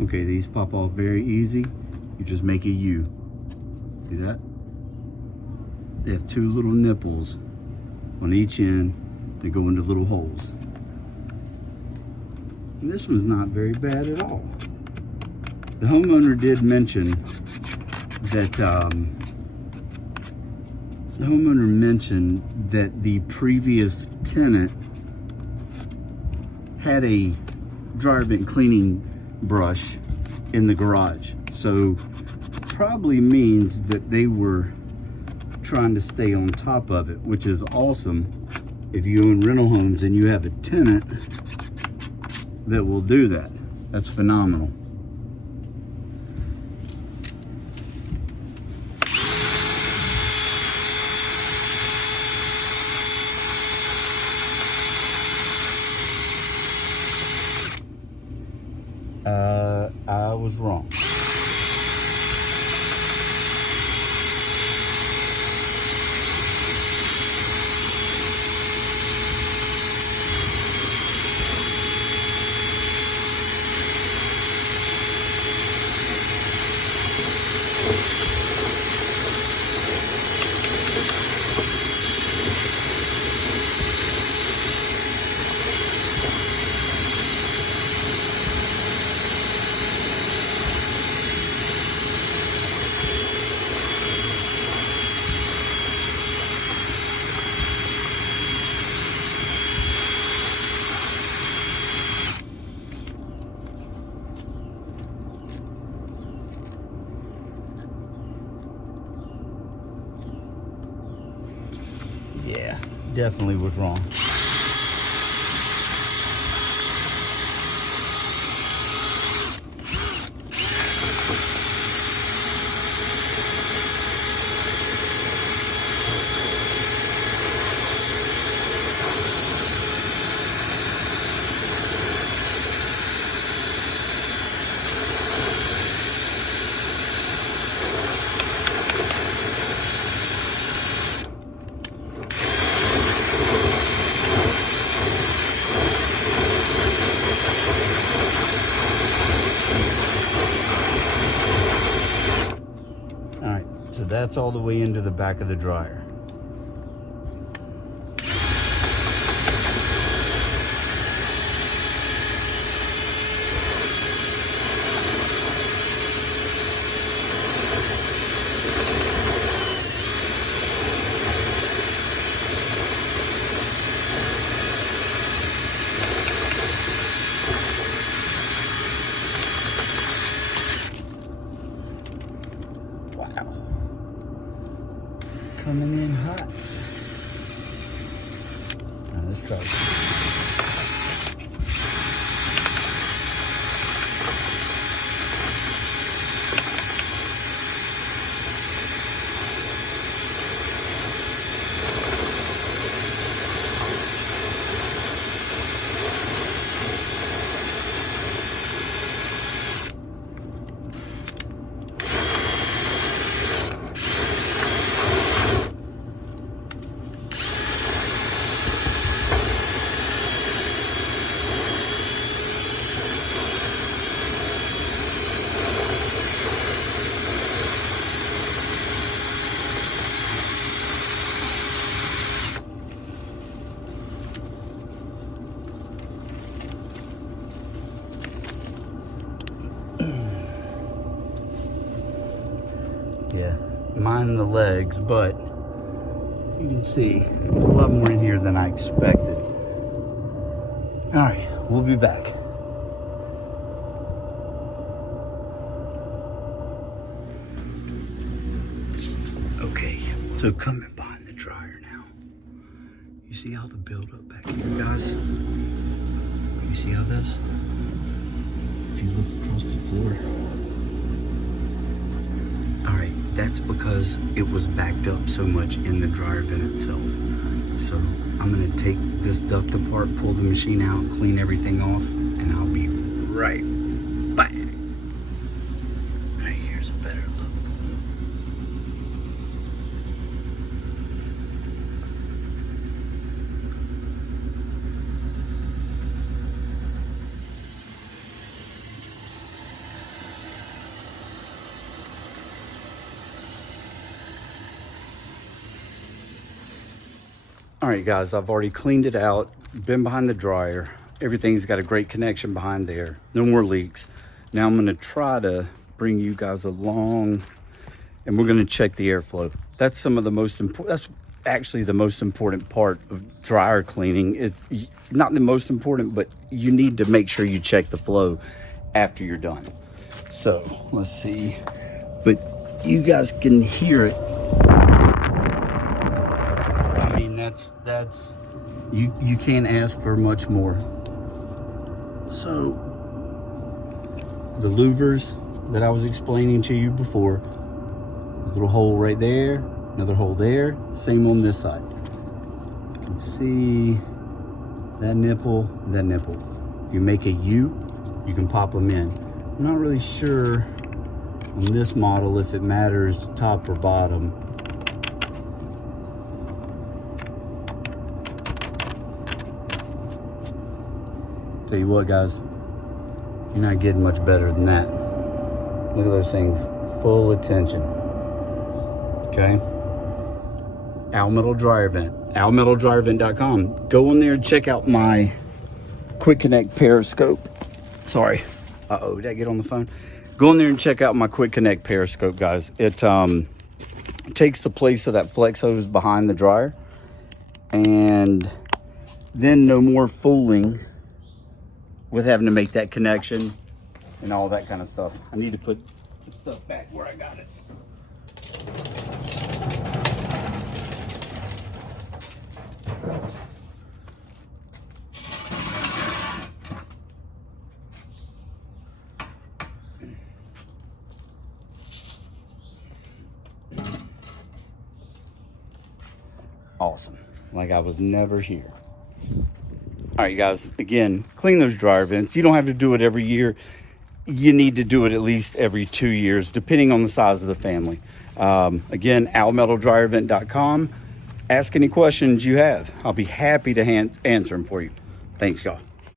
Okay, these pop off very easy. You just make a U. See that? They have two little nipples on each end. They go into little holes. And this one's not very bad at all. The homeowner did mention that the previous tenant had a dryer vent cleaning brush in the garage. So probably means that they were trying to stay on top of it, which is awesome if you own rental homes and you have a tenant that will do that. That's phenomenal. I was wrong. Yeah, definitely was wrong. So that's all the way into the back of the dryer. Wow. Coming in hot. Now let's try this. Yeah, mind the legs, but you can see there's a lot more in here than I expected. All right, we'll be back. Okay, so coming behind the dryer now. You see all the buildup back here, guys? You see all this? If you look across the floor. All right, that's because it was backed up so much in the dryer vent itself. So I'm gonna take this duct apart, pull the machine out, clean everything off, and I'll be right back. All right, here's a better look. All right, guys, I've already cleaned it out, been behind the dryer. Everything's got a great connection behind there. No more leaks. Now I'm gonna try to bring you guys along and we're gonna check the airflow. That's some of the most important, that's actually the most important part of dryer cleaning. Is not the most important, but you need to make sure you check the flow after you're done. So let's see, but you guys can hear it. I mean, that's you can't ask for much more. So the louvers that I was explaining to you before, there's a little hole right there, another hole there, same on this side. You can see that nipple, that nipple. If you make a U, you can pop them in. I'm not really sure on this model if it matters top or bottom. Tell you what, guys, you're not getting much better than that. Look at those things, full attention. Okay. Almetal dryer vent, almetaldryervent.com. Go on there and check out my Quick Connect periscope. Sorry. Uh-oh, did I get on the phone? Go in there and check out my Quick Connect periscope, guys. It takes the place of that flex hose behind the dryer, and then no more fooling with having to make that connection and all that kind of stuff. I need to put the stuff back where I got it. Awesome, like I was never here. All right, guys, again, clean those dryer vents. You don't have to do it every year. You need to do it at least every 2 years, depending on the size of the family. Again, almetaldryervent.com. Ask any questions you have. I'll be happy to answer them for you. Thanks, y'all.